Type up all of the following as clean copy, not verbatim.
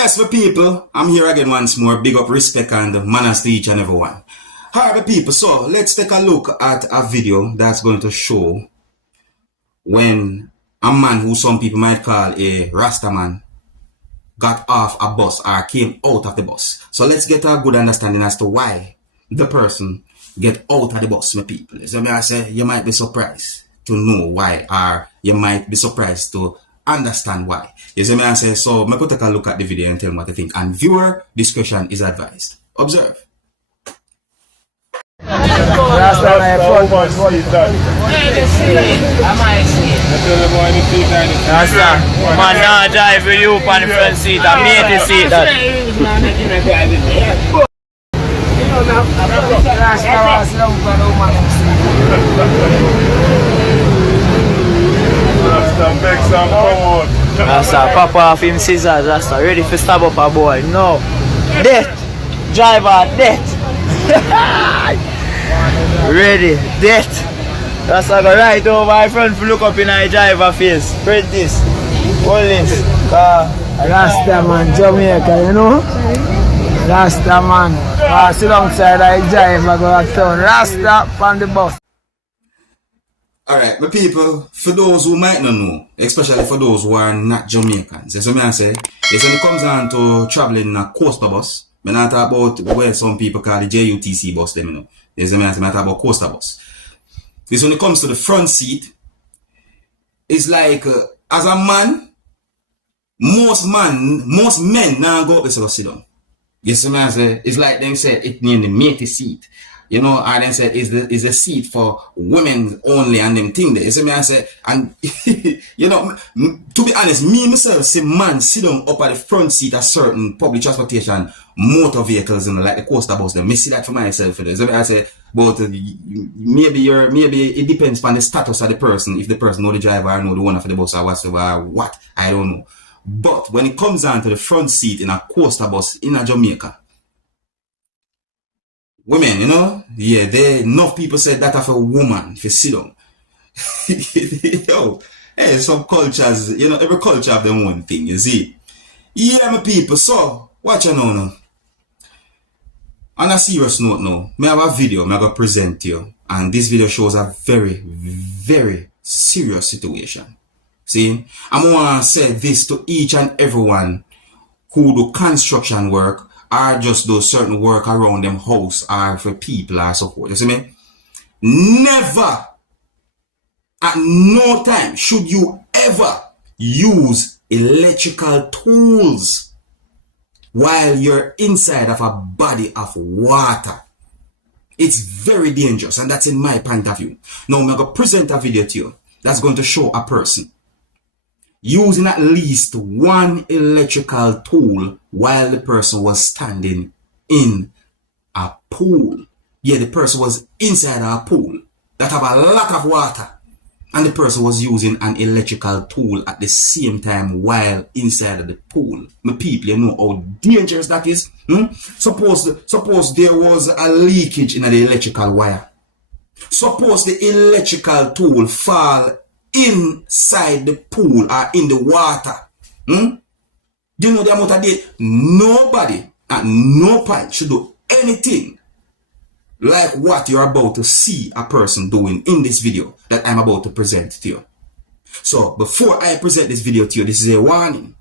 Yes, my people, I'm here again once more. Big up, respect, and manners to each and everyone. Alright, my people, so let's take a look at a video that's going to show when a man who some people might call a Rasta man got off a bus or came out of the bus. So let's get a good understanding as to why the person get out of the bus, my people. So I say you might be surprised to know why, or you might be surprised to understand why. You see me I say, so I could take a look at the video and tell me what I think. And viewer discretion is advised. Observe. Man, now drive with you on the front seat and me the seat that. Rasta, pop off him scissors, Rasta, ready for stab up a boy. No. Death. Driver, death. Ready, death. Rasta go right over my front for look up in our driver face. Print this. Hold this. Rasta man, Jamaica, you know? Rasta man. Sit alongside I driver go back town. Rasta on the bus. Alright, my people, for those who might not know, especially for those who are not Jamaicans, that's what I say, it's when it comes down to traveling in a coaster bus, I'm not talk about where some people call the JUTC bus, them, you know. That's what I say, I'm talk about coaster bus. This when it comes to the front seat, it's like, as a man, most men now go up there to sit down. Yes, I say, it's like them said, it named the matey seat. You know, and then said is a seat for women only and them thing there. You see me I said, and you know, to be honest, me myself see man sit down up at the front seat of certain public transportation motor vehicles, you know, like the coaster bus. Them me see that for myself. You know? I say, but maybe it depends on the status of the person. If the person know the driver or know the owner for the bus or whatever, what I don't know. But when it comes down to the front seat in a coaster bus in a Jamaica, women, you know, yeah, enough people said that of a woman if you sit down. Yo, hey, some cultures, you know, every culture have their own thing, you see. Yeah, my people, so, watch you now. On a serious note now, I have a video I'm going to present to you. And this video shows a very, very serious situation. See, I'm going to say this to each and everyone who do construction work, or just do certain work around them house or for people or support. You see me? Never, at no time, should you ever use electrical tools while you're inside of a body of water. It's very dangerous, and that's in my point of view. Now, I'm going to present a video to you that's going to show a person using at least one electrical tool while the person was standing in a pool. Yeah, the person was inside a pool that have a lot of water, and the person was using an electrical tool at the same time while inside of the pool. My people, you know how dangerous that is. Suppose there was a leakage in the electrical wire. Suppose the electrical tool fall inside the pool or in the water. You know the amount of day nobody at no point should do anything like what you're about to see a person doing in this video that I'm about to present to you. So before I present this video to you, this is a warning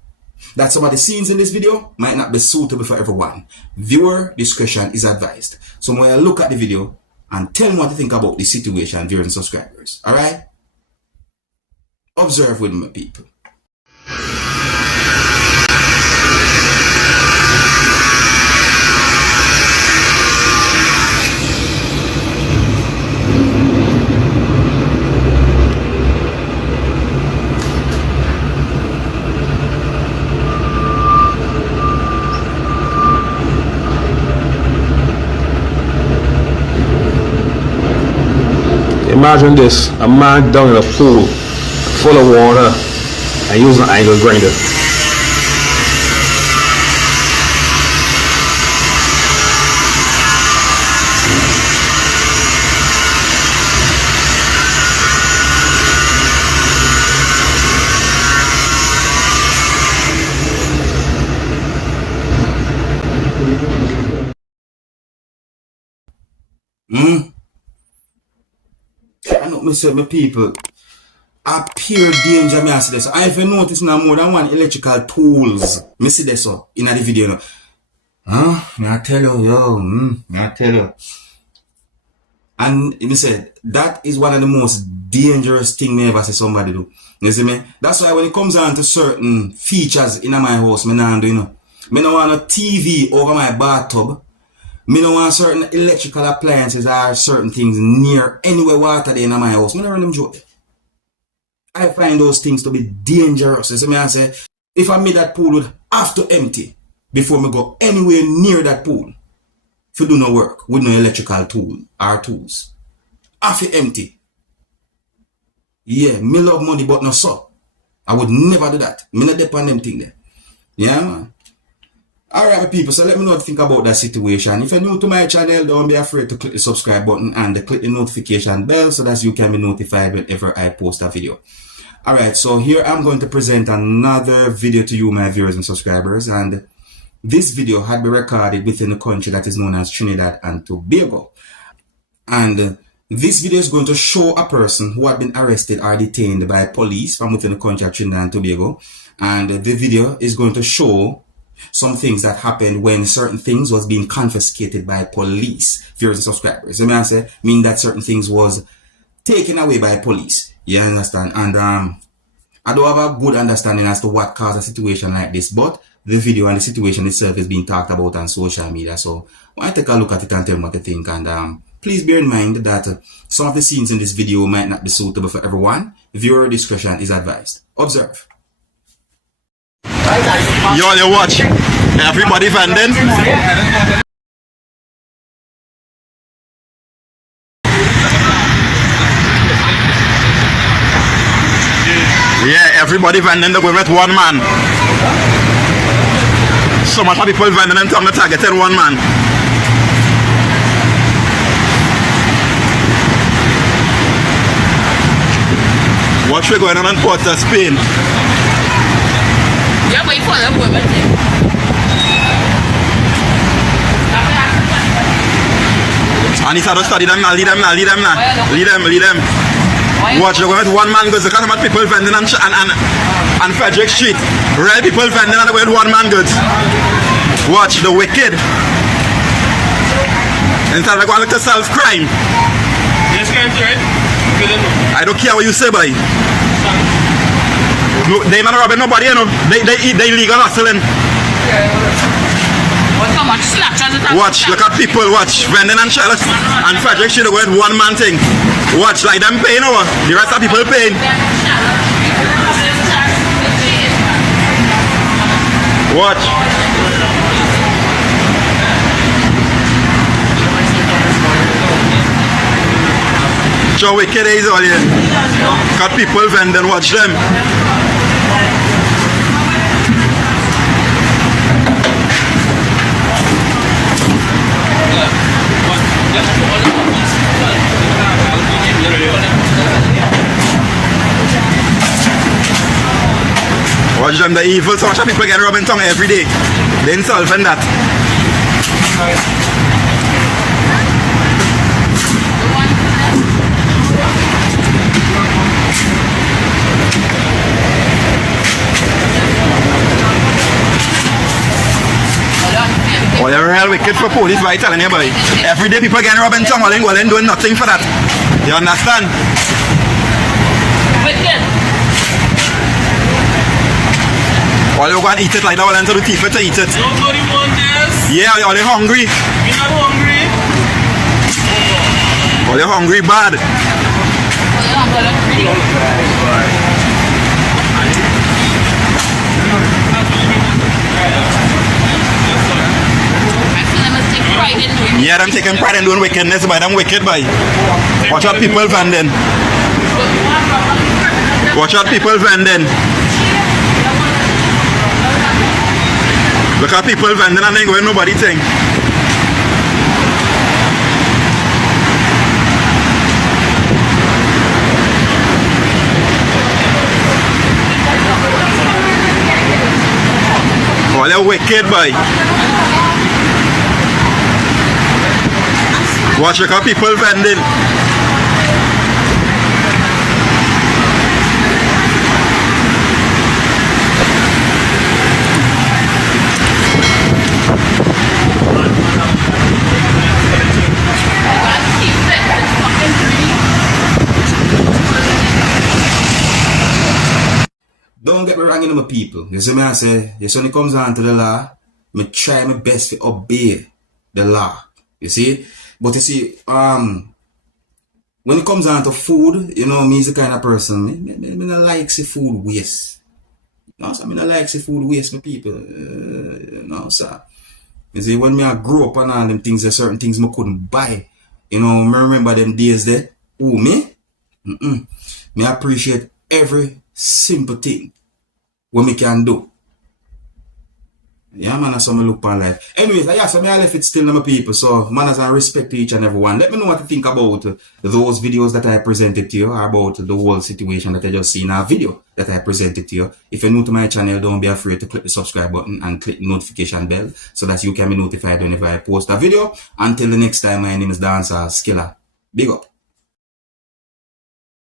that some of the scenes in this video might not be suitable for everyone. Viewer discretion is advised. So when I look at the video and tell me what you think about the situation, viewers and subscribers. Alright? Observe with me, people. Imagine this, a man down in a pool full of water and using an angle grinder. I know myself, my people. Appear danger, me I see this. So if you notice now more than one electrical tools, me see this so in the video. No. I tell you, I tell you. And me said that is one of the most dangerous thing me ever see somebody do. You see me? That's why when it comes down to certain features in my house, me nah do, you know. Me no want a TV over my bathtub. Me no want certain electrical appliances or certain things near anywhere water there in my house. Me no run them joke. I find those things to be dangerous. You see me? I say, if I made that pool would have to empty before me go anywhere near that pool. If you do no work with no electrical tool or tools. Have to empty. Yeah, me love money but no so. I would never do that. Me not depend on them thing there. Yeah, man. Alright, people, so let me know what you think about that situation. If you're new to my channel, don't be afraid to click the subscribe button and click the notification bell so that you can be notified whenever I post a video. Alright, so here I'm going to present another video to you, my viewers and subscribers. And this video had been recorded within the country that is known as Trinidad and Tobago. And this video is going to show a person who had been arrested or detained by police from within the country of Trinidad and Tobago. And the video is going to show some things that happened when certain things was being confiscated by police, viewers and subscribers. I mean that certain things was taken away by police. You understand? And I don't have a good understanding as to what caused a situation like this, but the video and the situation itself is being talked about on social media. So I want to take a look at it and tell me what you think. And please bear in mind that some of the scenes in this video might not be suitable for everyone. Viewer discretion is advised. Observe. You watch. Everybody vending. Yeah, everybody vending the way with one man. So much people vending and the targeting one man. What's going on in Port of Spain? Yeah, but you call them women. And he started to study them now, lead them. Watch, they're going with one man goods. Look at how much people vending on Frederick Street. Real people vending and they're going with one man goods. Watch, the wicked. Instead of going to self-crime. Yes, right? I don't care what you say, boy. No, they not robbing nobody, you know. They legal hustling. Watch, look at people, watch. Vending and Charlotte and Frederick should have went one man thing. Watch, like them paying over. The rest of people paying. Watch. So wicked is all here. Got people vending, watch them. Watch them, the evil. So much people get robbing tongue every day. They ain't solving that. Oh, you're real wicked for police, right? Telling you, boy. Every day people getting robbing tongue, while they doing nothing for that. You understand? Wicked. While you go and eat it like that, while into the teeth to eat it. Nobody want this. Yeah, are they hungry? We're not hungry. Are they hungry bad? Yeah, I'm taking pride in doing wickedness, but I'm wicked, boy. Watch out people vending. Watch out people vending. Look at people vending and they going nobody thing. Oh, they're wicked, boy. Watch your people vending. Don't get me wrong, you know, my people. You see me, I say, yes, when it comes down to the law, me try my best to obey the law. You see? But you see, when it comes down to food, you know, me is the kind of person, me not like see food waste. No, sir, me not like see food waste, my people. No, sir. You see, when me I grew up and all them things, there's certain things me couldn't buy. You know, me remember them days there. Who, me? Me appreciate every simple thing what me can do. Yeah, man, that's how I look upon life. Anyways, yeah, so I left it still to my people. So, manners and respect to each and every one. Let me know what you think about those videos that I presented to you, or about the whole situation that I just seen in our video that I presented to you. If you're new to my channel, don't be afraid to click the subscribe button and click the notification bell so that you can be notified whenever I post a video. Until the next time, my name is Dancehall skilla. Big up.